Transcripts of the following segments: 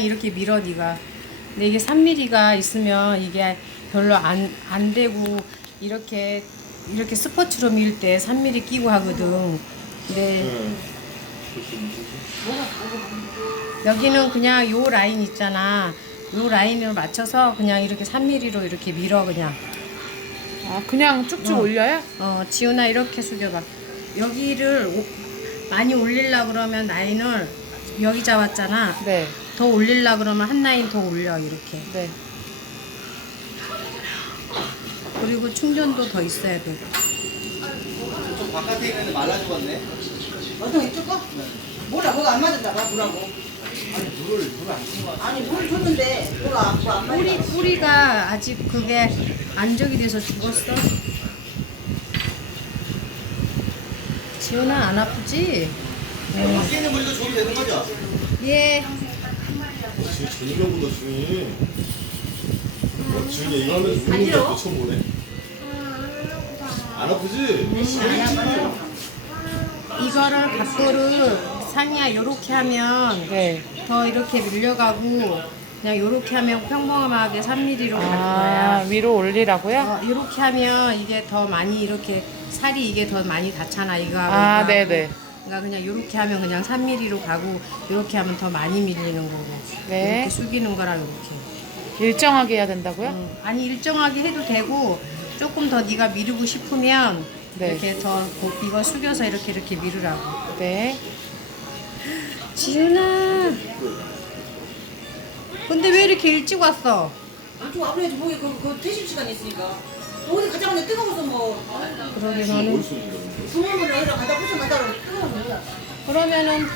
이렇게 밀어 네가 근데 이게 3mm가 있으면 이게 별로 안, 안 되고 이렇게 이렇게 스포츠로 밀 때 3mm 끼고 하거든 근데 여기는 그냥 요 라인 있잖아 요 라인을 맞춰서 그냥 이렇게 3mm로 이렇게 밀어 그냥 아 그냥 쭉쭉 어. 올려요? 어 지훈아 이렇게 숙여봐 여기를 오- 많이 올리려 그러면 라인을 여기 잡았잖아 네. 더 올리려 그러면 한 라인 더 올려 이렇게 네. 그리고 충전도 더 있어야 돼. 좀 바깥에 있는데 말라 죽었네. 어떤 이쪽 거? 몰라, 그거 안 맞은다 봐, 물하고. 아니 물을 물안. 아니, 물 줬는데, 뭐가, 뭐가 안 뿌리 맞아. 뿌리가 아직 그게 안적이 돼서 죽었어. 지훈아 안 아프지? 밖에 있는 물도 줘도 되는 거죠? 예. 지금 준이형보다 준이 어, 준이 이거 하면서 우는 것도 처음 보네 안 아프지? 이거를 각도를 상이야 요렇게 하면 네. 더 이렇게 밀려가고 그냥 요렇게 하면 평범하게 3mm로 갈 아 거야. 위로 올리라고요? 어, 이렇게 하면 이게 더 많이 이렇게 살이 이게 더 많이 닿잖아 이거 아 네네. 그러니까 그냥 이렇게 하면 그냥 3mm로 가고 이렇게 하면 더 많이 밀리는 거고 네. 이렇게 숙이는 거랑 이렇게 일정하게 해야 된다고요? 음, 아니 일정하게 해도 되고 조금 더 네가 미루고 싶으면 네. 이렇게 더 고- 이거 숙여서 이렇게 이렇게 미루라고 네. 지훈아 근데 왜 이렇게 일찍 왔어? 안쪽 아무래도 거기 그, 그 퇴실 시간 있으니까. 어디 가자 근데 뜨거워서 뭐. 그러게 너는 주문을 어디로 가다 부서 가다 그러면 뜨거워서 뭐야. 그러면은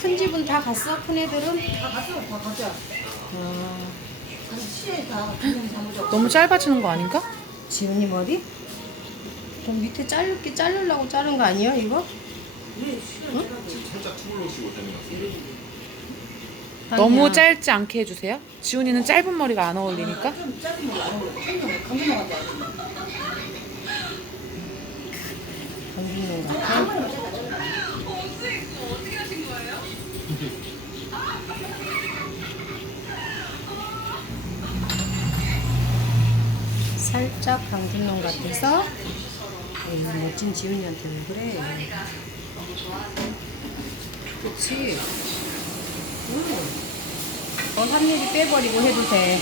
큰 집은 다 갔어? 큰 애들은? 다 갔어, 다 가자. 아, 가서 시에 다 그냥 잠보자. 너무 짧아지는 거 아닌가? 지훈이 머리? 좀 밑에 자르게 자르려고 자른 거 아니야 이거? 시간 살짝 되는 너무 아니야. 짧지 않게 해주세요. 지훈이는 짧은 머리가 안 어울리니까. 좀 짧은 어울려. 간다. 던지는 거 같아. 한 번에 짧아. 살짝 강준놈 같아서 이 멋진 지훈이한테 왜 그래? 그치? 응. 더 3mm 빼버리고 해도 돼.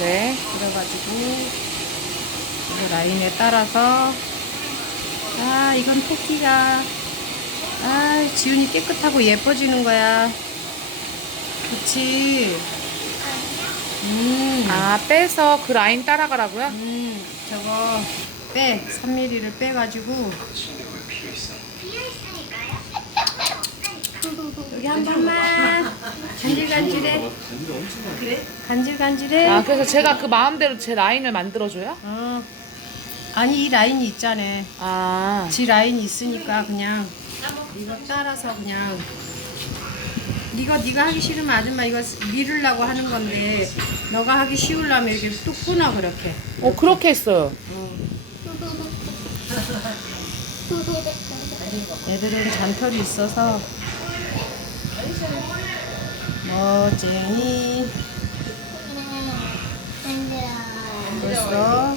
네. 그래가지고 이거 라인에 따라서 아 이건 토끼가 아 지훈이 깨끗하고 예뻐지는 거야. 그치? 음. 아 빼서 그 라인 따라가라고요? 음, 저거 빼. 3mm를 빼가지고 여기 한 번만 간질간질해. 그래? 간질간질해. 아 그래서 제가 그 마음대로 제 라인을 만들어줘요? 어. 아니 이 라인이 있잖아. 아 지 라인이 있으니까 그냥 이거 따라서 그냥 이거 네가 하기 싫으면 아줌마 이거 미루려고 하는 건데 너가 하기 쉬우려면 이렇게 뚝 끊어 그렇게. 어 그렇게 했어요. 애들은 잔털이 있어서 멋쟁이 벌써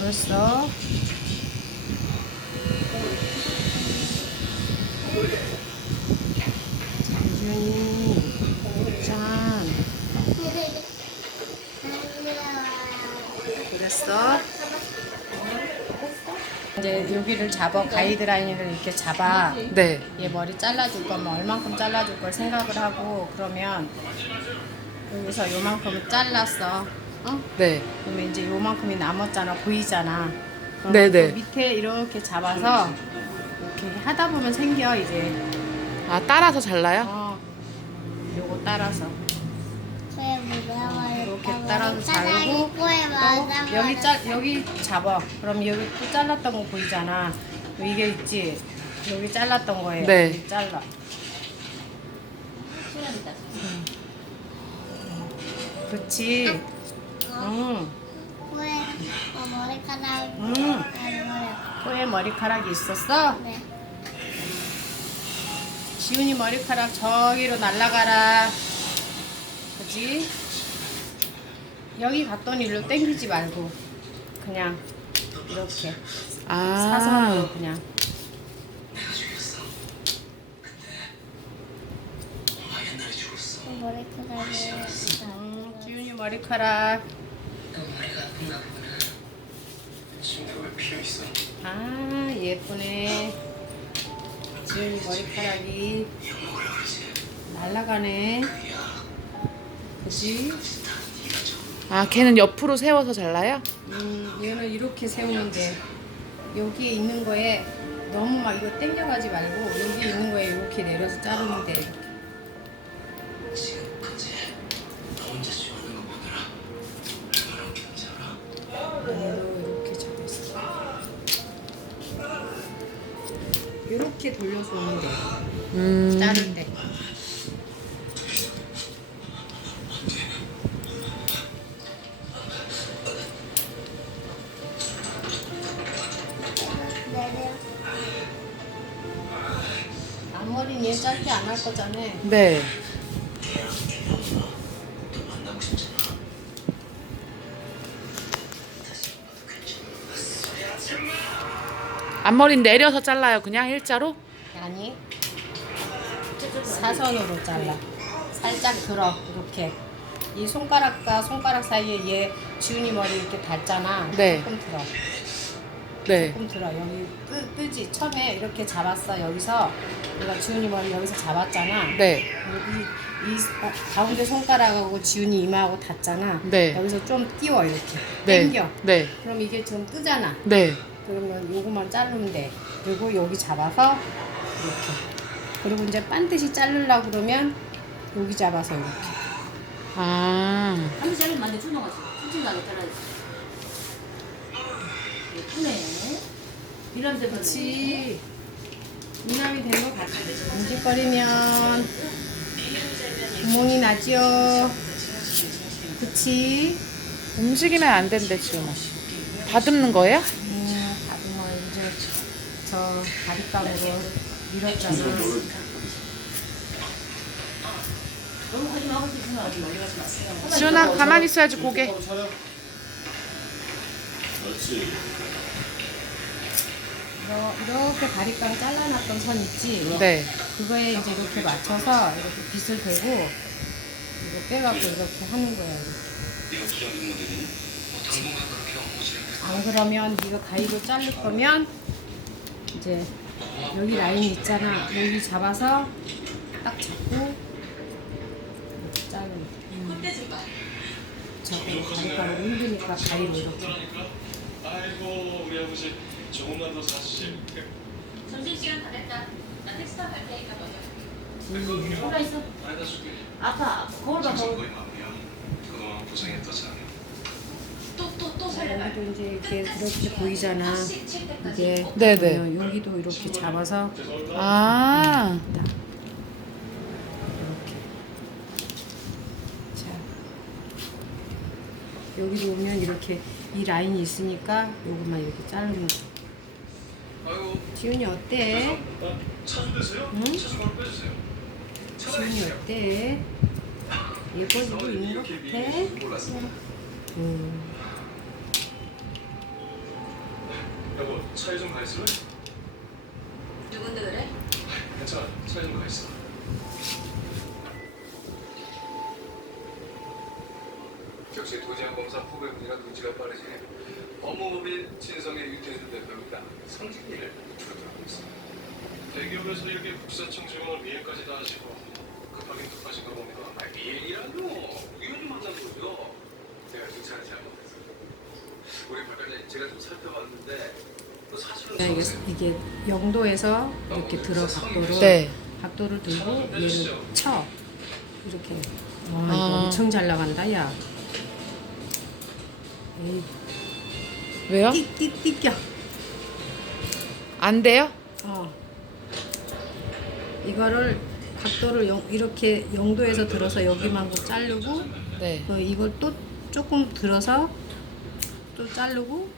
벌써 장준이 짠 그랬어 이제 여기를 잡아 가이드라인을 이렇게 잡아 네. 얘 머리 잘라줄 거면 얼만큼 잘라줄 걸 생각을 하고 그러면 여기서 요만큼을 잘랐어. 어? 네. 그러면 이제 요만큼이 남았잖아. 보이잖아. 그럼 네네. 그 밑에 이렇게 잡아서 이렇게 하다 보면 생겨 이제. 아 따라서 잘라요? 어. 요거 따라서 이렇게 따라서 자르고 또 여기 잘 여기 잡아. 그럼 여기 또 잘랐던 거 보이잖아. 이게 있지. 여기 잘랐던 거예요. 네. 여기 잘라. 그렇지. 응. 머리카락 응. 코에 머리카락이 있었어? 네. 지훈이 머리카락 저기로 날라가라. 그지? 여기 갔더니 일로 땡기지 말고 그냥 이렇게 사선으로 아. 그냥. 머리카락을 음, 지훈이 머리카락. 아 예쁘네. 지훈이 머리카락이 날라가네. 그지? 아, 걔는 옆으로 세워서 잘라요? 음, 얘는 이렇게 세우면 돼. 여기에 있는 거에 너무 막 이거 당겨가지 말고 여기 있는 거에 이렇게 내려서 자르면 돼. 이렇게. 얘도 이렇게 잡았어. 이렇게 돌려서 오면 돼. 음. 자를 때. 앞머리는 얘 짧게 안 할 거잖아. 네. 앞머리 내려서 잘라요, 그냥 일자로? 아니 사선으로 잘라 살짝 들어 이렇게 이 손가락과 손가락 사이에 얘 지훈이 머리 이렇게 닿잖아 네. 조금 들어 네. 조금 들어 여기 뜨, 뜨지 처음에 이렇게 잡았어 여기서 내가 지훈이 머리 여기서 잡았잖아 네. 여기 이 어, 가운데 손가락하고 지훈이 이마하고 닿잖아 네. 여기서 좀 띄워 이렇게 네. 당겨 네. 그럼 이게 좀 뜨잖아 네. 그러면 요거만 자르면 돼. 그리고 여기 잡아서 이렇게. 그리고 이제 반드시 자르려고 그러면 여기 잡아서 이렇게. 아. 한번 잘리면 안돼 촌동하지 촌동하게 잘라야지 예쁘네 이런 데만 그렇지. 미남이 된 것 같아. 움직거리면 구멍이 나죠. 그치? 움직이면 안 된대, 지금. 다듬는 거예요? 저 바리감으로 밀었잖아. 너무 하지 마 하지 마 하지 마 하지 마 지훈아, 가만히 있어야지, 고개. 그렇지. 이러- 이렇게 바리감 잘라놨던 선 있지? 네. 그거에 이제 이렇게 맞춰서 이렇게 빗을 대고 이거 빼갖고 이렇게 하는 거야. 이렇게. 안 그러면 네가 가위로 자를 거면 이제 여기 라인 있잖아. 여기 잡아서 딱 잡고 자르면 돼. 저거 바리감이 힘드니까 가위로 이렇게. 아이고 우리 아버지 조금만 더 사시지. 점심시간 다 됐다 나 택시 타고 갈 테니까 먼저 뭐가 있어? 아파 거울 봐 거울 그동안 고생했다잖아. 또또또 살려봐 여기도 이제 이렇게 이렇게 보이잖아. 이게 네네. 보면 여기도 이렇게 잡아서 아. 딱 이렇게 자 여기로 오면 이렇게 이 라인이 있으니까 요것만 이렇게 자르면 돼. 지훈이 어때? 응? 지훈이 어때? 예뻐지고 있는 것 같아? 음. 차에 좀 가 있을래? 누군데 그래? 괜찮아 차에 좀 가 있어. 역시 도지학 검사 후배분이라 눈치가 빠르시 업무법인 진성의 유태준 대표입니다. 상진리를 주도하고 있습니다. 대기업에서 이렇게 국세청 직원을 미행까지 다 하시고 급하긴 급하신 거 봅니다. 아, 미행이라뇨. 우연히 만난 거죠. 제가 주차를 잘못했어요. 우리 박 과장 제가 좀 살펴봤는데 이게, 선생님, 이게 영도에서 이렇게 들어 각도를 네. 각도를 들고 얘를 쳐 이렇게 와 이거 아. 엄청 잘 나간다 야 에이 왜요? 띡띡 띡겨 안 돼요? 어 이거를 각도를 영- 이렇게 영도에서 들어서 여기만큼 자르고 네. 그 이걸 또 조금 들어서 또 자르고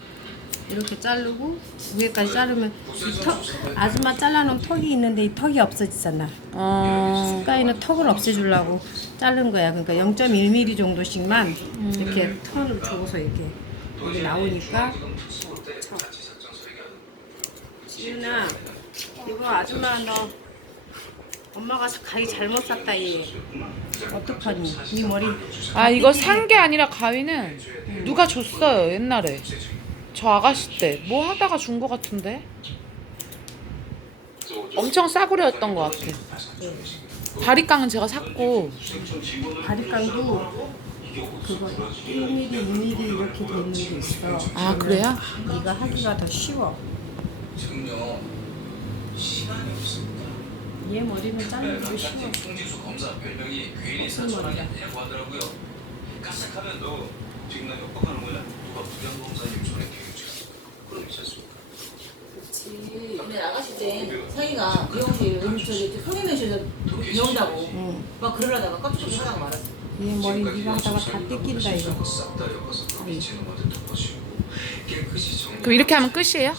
이렇게 자르고 위에까지 자르면 이 턱, 아줌마 잘라놓은 턱이 있는데 이 턱이 없어지잖아. 어. 스카이는 턱을 없애주려고 자른 거야. 그러니까 0.1mm 정도씩만 이렇게 턴을 줘서 이렇게 여기 나오니까. 지윤아, 이거 아줌마 너 엄마가 가위 잘못 샀다 얘. 어떡하니? 이 머리 아 이거 산 게 아니라 가위는 누가 줬어요 옛날에. 저 아가씨 때 뭐 하다가 준 거 같은데. 엄청 싸구려였던 것 같아. 바리깡은 제가 샀고 바리깡도 그거 1mm, 2mm 이렇게 돼 있는 게 있어. 아 그래요? 네가 하기가 더 쉬워. 얘 머리는 자르기도 쉬워. 송지수 검사 별명이 괜히 사촌이냐고 하더라고요. 까싹하면 너 지금 나 협박하는 거냐? 누가 부장 검사님 손에 개юч이야. 그럼 있었습니까? 그치. 근데 아가씨 때 상이가 미용실 음 저기 성인회실에서 배운다고 응. 막 그러려다가 깜짝이야 하다가 말았어. 얘 머리 네가 하다가 다 뜯긴다 이거. 그럼 이렇게 하면 끝이에요?